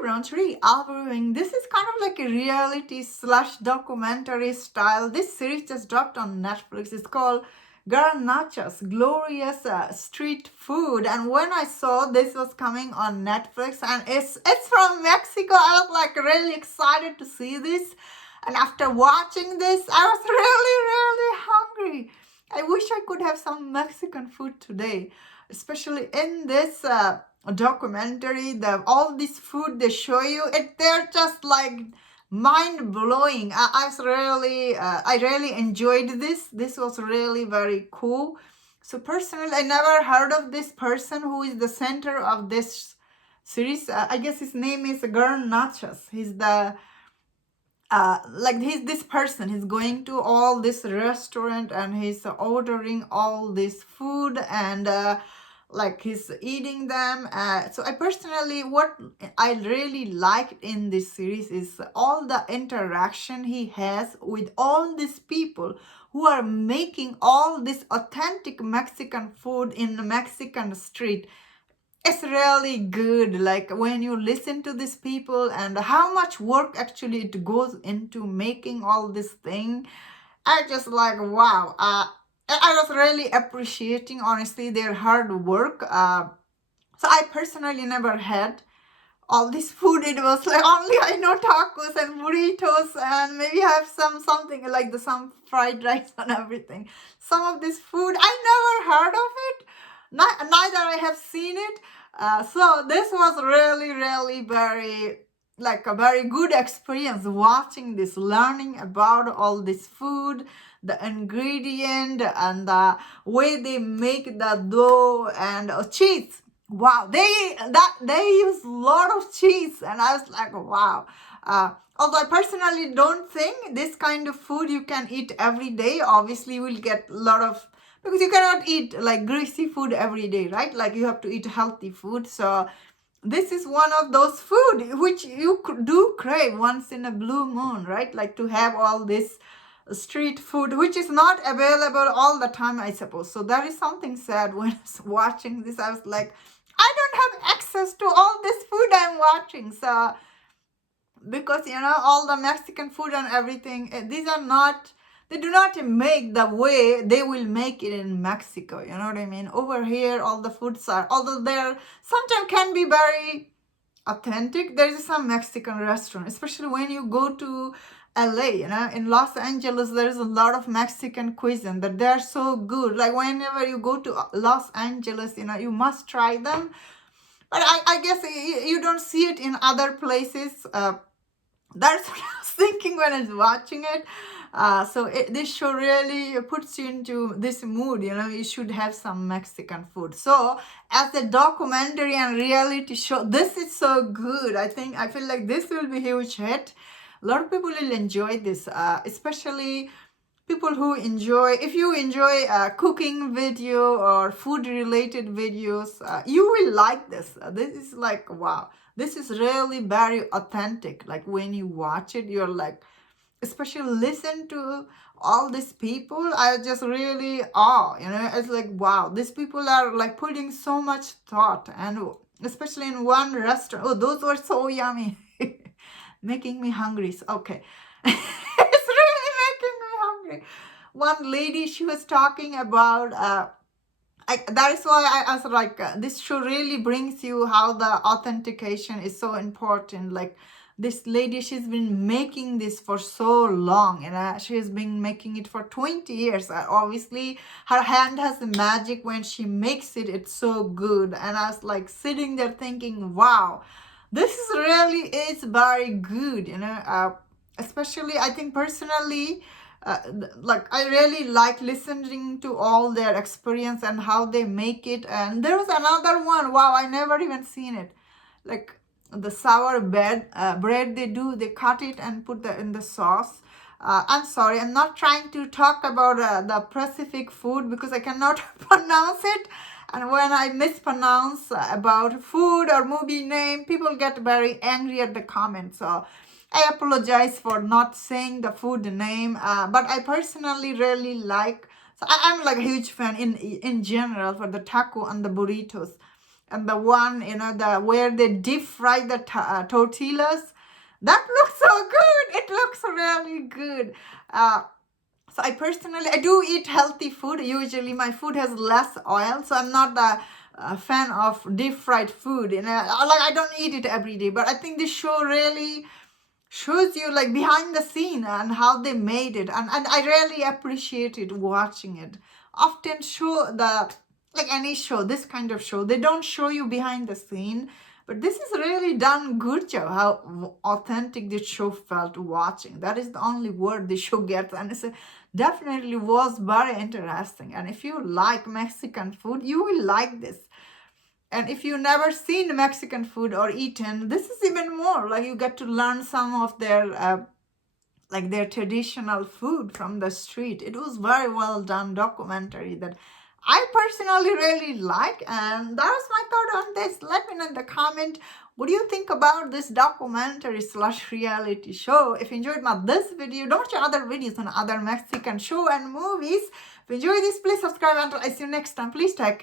everyone, today I'll be reviewing. This is kind of like a reality slash documentary style. This series just dropped on Netflix. It's called Garnachas Glorious Street Food. And when I saw this was coming on Netflix and it's from Mexico, I was like really excited to see this. And after watching this, I was really hungry. I wish I could have some Mexican food today, especially in this documentary. All this food they show you, they're just like mind blowing. I really enjoyed this. This was really very cool. So personally, I never heard of this person who is the center of this series. I guess his name is Garnachas. He's the he's this person. He's going to all this restaurant and he's ordering all this food and like he's eating them. So I personally, what I really liked in this series is all the interaction he has with all these people who are making all this authentic Mexican food in the Mexican street. It's really good, like when you listen to these people and how much work actually it goes into making all this thing. I just like, wow. I was really appreciating, honestly, their hard work. So I personally never had all this food. It was like only I know tacos and burritos and maybe have something like some fried rice and everything. Some of this food I never heard of it. Neither I have seen it. So this was really very like a very good experience watching this, learning about all this food, the ingredient and the way they make the dough and cheese. Wow, they use a lot of cheese, and I was like, wow. Although I personally don't think this kind of food you can eat every day. Obviously, you will get a lot of, because you cannot eat like greasy food every day, right? Like you have to eat healthy food. So this is one of those food which you do crave once in a blue moon, right? Like to have all this street food, which is not available all the time, I suppose. So that is something sad. When I was watching this, I was like, I don't have access to all this food I'm watching. So because all the Mexican food and everything, these are not, they do not make the way they will make it in Mexico. You know what I mean? Over here, all the foods are, although they're sometimes can be very authentic. There's some Mexican restaurant, especially when you go to LA, in Los Angeles, there's a lot of Mexican cuisine that they're so good. Like whenever you go to Los Angeles, you must try them. But I guess you don't see it in other places. That's what I was thinking when I was watching it. So this show really puts you into this mood. You should have some Mexican food. So as a documentary and reality show, this is so good. I feel like this will be a huge hit. A lot of people will enjoy this, especially people who enjoy, if you enjoy cooking video or food related videos, you will like this. This is like, wow, this is really very authentic. Like when you watch it, you're like, especially listen to all these people, I just really it's like, wow, these people are like putting so much thought, and especially in one restaurant. Oh, those were so yummy. Making me hungry. So, okay. It's really making me hungry. One lady, she was talking about that is why I was like, this show really brings you how the authentication is so important. Like this lady, she's been making this for so long, and she has been making it for 20 years. Obviously, her hand has the magic. When she makes it, it's so good. And I was like sitting there thinking, wow, this is really is very good. Especially I think personally, like I really like listening to all their experience and how they make it. And there was another one, wow, I never even seen it, like the sour bread they cut it and put in the sauce. I'm sorry, I'm not trying to talk about the Pacific food because I cannot pronounce it. And when I mispronounce about food or movie name, people get very angry at the comments. So I apologize for not saying the food name, but I personally really like, so I'm like a huge fan in general for the taco and the burritos. and the one, the where they deep fry the tortillas. That looks so good. It looks really good. So I do eat healthy food. Usually my food has less oil, so I'm not a fan of deep fried food. Like I don't eat it every day, but I think this show really shows you like behind the scene and how they made it, and I really appreciated watching it. Often show the, like any show, this kind of show, they don't show you behind the scene, but this is really done good job how authentic this show felt watching. That is the only word the show gets, and it's definitely was very interesting. And if you like Mexican food, you will like this. And if you never seen Mexican food or eaten, this is even more like you get to learn some of their like their traditional food from the street. It was very well done documentary that I personally really like, and that's my thought on this. Let me know in the comment what do you think about this documentary slash reality show. If you enjoyed this video, don't watch other videos on other Mexican show and movies. If you enjoy this, please subscribe. Until I see you next time, please take care.